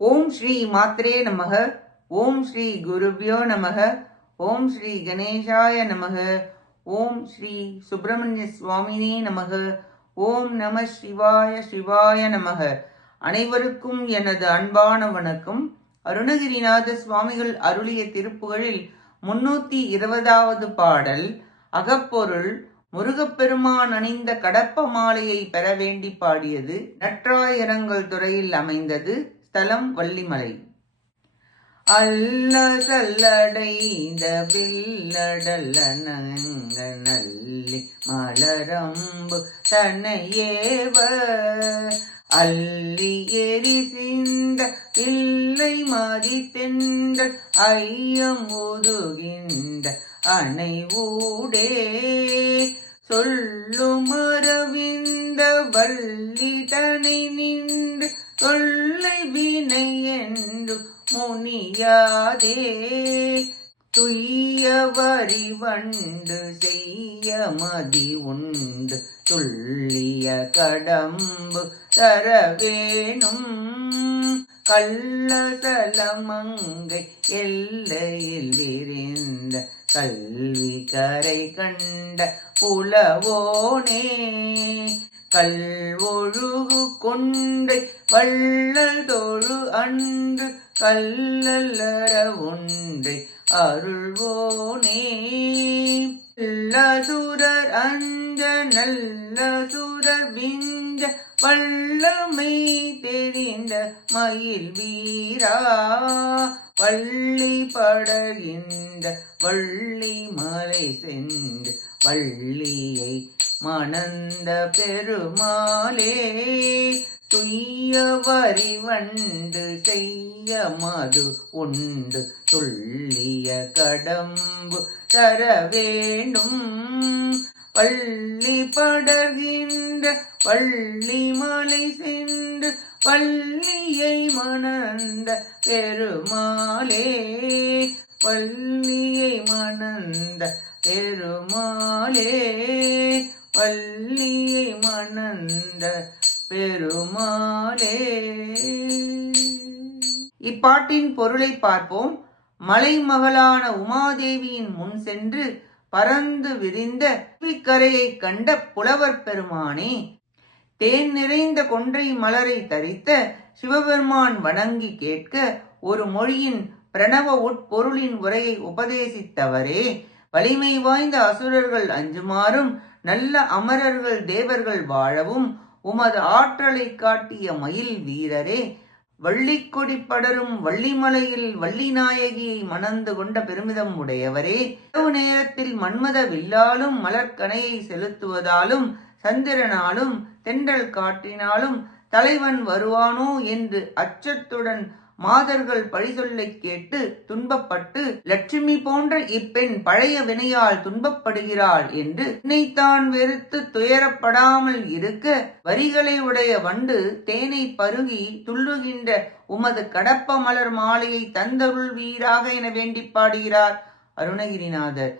ஓம் ஸ்ரீ மாத்ரே நமக. ஓம் ஸ்ரீ குருபியோ நமக. ஓம் ஸ்ரீ கணேசாய நமக. ஓம் ஸ்ரீ சுப்பிரமணிய சுவாமினே நமக. ஓம் நம சிவாய சிவாய நமக. அனைவருக்கும் எனது அன்பான வணக்கம். அருணகிரிநாத சுவாமிகள் அருளிய திருப்புகழில் 320வது பாடல். அகப்பொருள். முருகப்பெருமான் அணிந்த கடப்ப மாலையை பெற வேண்டி பாடியது. நற்றாயிரங்கள் துறையில் அமைந்தது. ஸ்தலம் வள்ளிமலை. அல்ல சல்லடைந்த வில்லடலனங்க நல்லி மலரம்பு தன்னையேவ அல்லி எரி சிந்த இல்லை மதி தென்ற ஐயம் ஊதுகின்ற அணை ஊடே சொல்லும் அரவிந்த வள்ளி தனை நின்று தொல்லை வினை என்று முனியாதே துய்ய வரி வண்டு செய்ய மதி உண்டு துள்ளிய கடம்பு தரவேணும் கள்ளசலமங்கை எல்லையில் விரிந்த கல்வி கரை கண்ட புலவோனே கல்வொழுகு கொண்டை வள்ளல் தொழு அன்று கல்லல்லற ஒன்றை அருள்வோனே நல்லசுரர் அஞ்ச நல்ல சுரர் விஞ்ச வல்லமை தெரிந்த மயில் வீரா வள்ளி படகின்ற வள்ளி மலை சென்று வள்ளியை மணந்த பெருமாளே துய்ய வரி வண்டு செய்ய மது உண்டு துள்ளிய கடம்பு தர வேண்டும் வள்ளி படர்கின்ற வள்ளி மலை சென்று வள்ளியை மணந்த பெருமாளே வள்ளியை மணந்த பெருமாளே வள்ளியை மணந்த பெருமாளே. இப்பாட்டின் பொருளை பார்ப்போம். மலைமகளான உமாதேவியின் முன் சென்று பறந்து விரிந்த கரையை கண்ட புலவர் பெருமானே, தேன் நிறைந்த கொன்றை மலரை தரித்த சிவபெருமான் வணங்கி கேட்க ஒரு மொழியின் பிரணவ உட்பொருளின் உரையை உபதேசித்தவரே, வலிமை வாய்ந்த அசுரர்கள் அஞ்சுமாறும் நல்ல அமரர்கள் தேவர்கள் வாழவும் உமது ஆற்றலை காட்டிய மயில் வீரரே, வள்ளிக்கொடி படரும் வள்ளிமலையில் வள்ளிநாயகியை மணந்து கொண்ட பெருமிதம் உடையவரே, இரவு நேரத்தில் மன்மத வில்லாலும் மலர்கனையை செலுத்துவதாலும் சந்திரனாலும் தென்றல் காற்றினாலும் தலைவன் வருவானோ என்று அச்சத்துடன் மாதர்கள் பழி சொல்லை கேட்டு துன்பப்பட்டு லட்சுமி போன்ற இப்பெண் பழைய வினையால் துன்பப்படுகிறாள் என்று என்னைத்தான் வெறுத்து துயரப்படாமல் இருக்க வரிகளை உடைய வண்டு தேனை பருகி துள்ளுகின்ற உமது கடப்ப மலர் மாலையை தந்தருள் வீராக என வேண்டி பாடுகிறார் அருணகிரிநாதர்.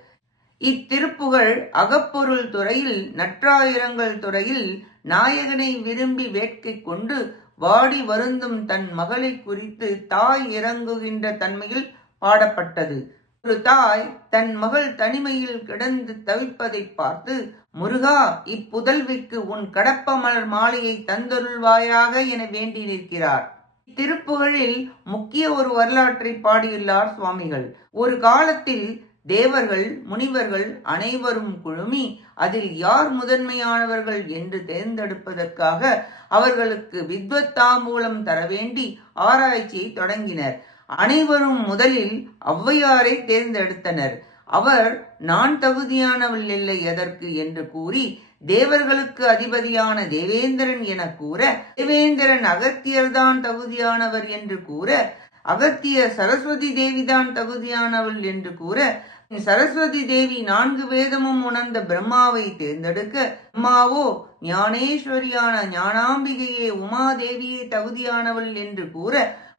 இத்திருப்புகழ் அகப்பொருள் துறையில் நற்றாயிரங்கள் துறையில் நாயகனை விரும்பி வேட்கை கொண்டு வாடி வருந்தும் தன் மகளை குறித்து தாய் இறங்குகின்ற தன்மையில் பாடப்பட்டது. ஒரு தாய் தன் மகள் தனிமையில் கிடந்து தவிப்பதை பார்த்து, முருகா, இப்புதல்விக்கு உன் கடப்ப மலர் மாலையை தந்தருள்வாயாக என வேண்டி நிற்கிறார். இத்திருப்புகழில் முக்கிய ஒரு வரலாற்றை பாடியுள்ளார் சுவாமிகள். ஒரு காலத்தில் தேவர்கள் முனிவர்கள் அனைவரும் குழுமி அதில் யார் முதன்மையானவர்கள் என்று தேர்ந்தெடுப்பதற்காக அவர்களுக்கு வித்வத்தாம்பூலம் தர வேண்டி ஆராய்ச்சியை தொடங்கினர். அனைவரும் முதலில் ஔவையாரை தேர்ந்தெடுத்தனர். அவர் நான் தகுதியானவள் இல்லை எதற்கு என்று கூறி தேவர்களுக்கு அதிபதியான தேவேந்திரன் என கூற, தேவேந்திரன் அகத்தியர்தான் தகுதியானவர் என்று கூற, அகத்தியர் சரஸ்வதி தேவிதான் தகுதியானவள் என்று கூற, சரஸ்வதி தேவி 4 வேதமும் உணர்ந்த பிரம்மாவை தேர்ந்தெடுக்க, பிரம்மாவோ ஞானேஸ்வரியான ஞானாம்பிகையே உமாதேவியே தகுதியானவள் என்று கூற,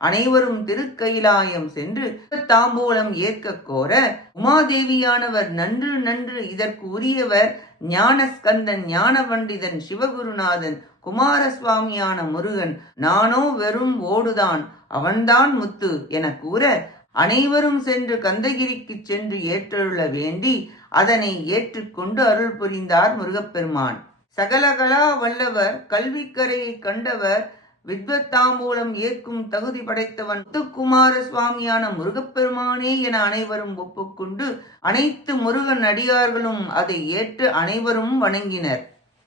அனைவரும் திருக்கைலாயம் சென்று தாம்பூலம் ஏற்க கோர, உமாதேவியானவர் நன்று நன்று இதற்கு உரியவர் ஞானஸ்கந்தன் ஞான பண்டிதன் சிவகுருநாதன் குமாரசுவாமியான முருகன், நானோ வெறும் ஓடுதான் அவன்தான் முத்து என கூற, அனைவரும் சென்று கந்தகிரிக்கு சென்று ஏற்றருள வேண்டி அதனை ஏற்றுக்கொண்டு அருள் புரிந்தார் முருகப்பெருமான். சகலகலா வல்லவர், கல்விக்கரையை கண்டவர், வித்வத்தாம்பூலம் ஏற்கும் தகுதி படைத்தவன் முத்துக்குமார சுவாமியான முருகப்பெருமானே என அனைவரும் ஒப்புக்கொண்டு அனைத்து முருகன் அடியார்களும் அதை ஏற்று அனைவரும் வணங்கினர்.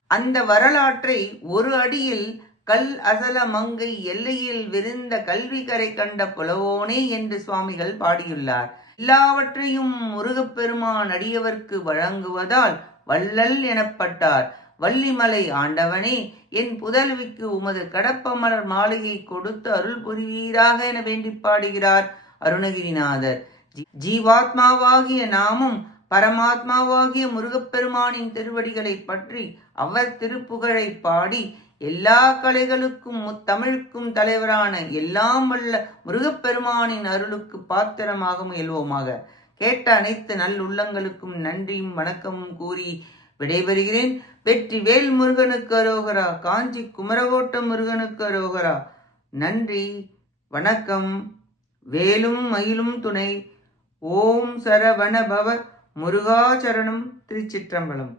அந்த வரலாற்றை ஒரு அடியில் கல் அசல மங்கை எல்லையில் விரிந்த கல்விக்கரை கண்ட புலவோனே என்று சுவாமிகள் பாடியுள்ளார். எல்லாவற்றையும் முருகப்பெருமான் அடியவர்க்கு வழங்குவதால் வள்ளல் எனப்பட்டார். வள்ளிமலை ஆண்டவனே, என் புதல்விக்கு உமது கடப்பமலர் மாளிகை கொடுத்து அருள் புரிவீராக என வேண்டி பாடுகிறார் அருணகிரிநாதர். ஜீவாத்மாவாகிய நாமும் பரமாத்மாவாகிய முருகப்பெருமானின் திருவடிகளை பற்றி அவர் திருப்புகழை பாடி எல்லா கலைகளுக்கும் முத்தமிழுக்கும் தலைவரான எல்லாம் வல்ல முருகப்பெருமானின் அருளுக்கு பாத்திரமாக முயல்வோமாக. கேட்ட அனைத்து நல்லுள்ளங்களுக்கும் நன்றியும் வணக்கமும் கூறி விடைபெறுகிறேன். வெற்றி வேல் முருகனுக்கு அரோகரா. காஞ்சி குமரகோட்டம் முருகனுக்கு அரோகரா. நன்றி, வணக்கம். வேலும் மயிலும் துணை. ஓம் சரவண பவ. முருகாச்சரணம். திருச்சிற்றம்பலம்.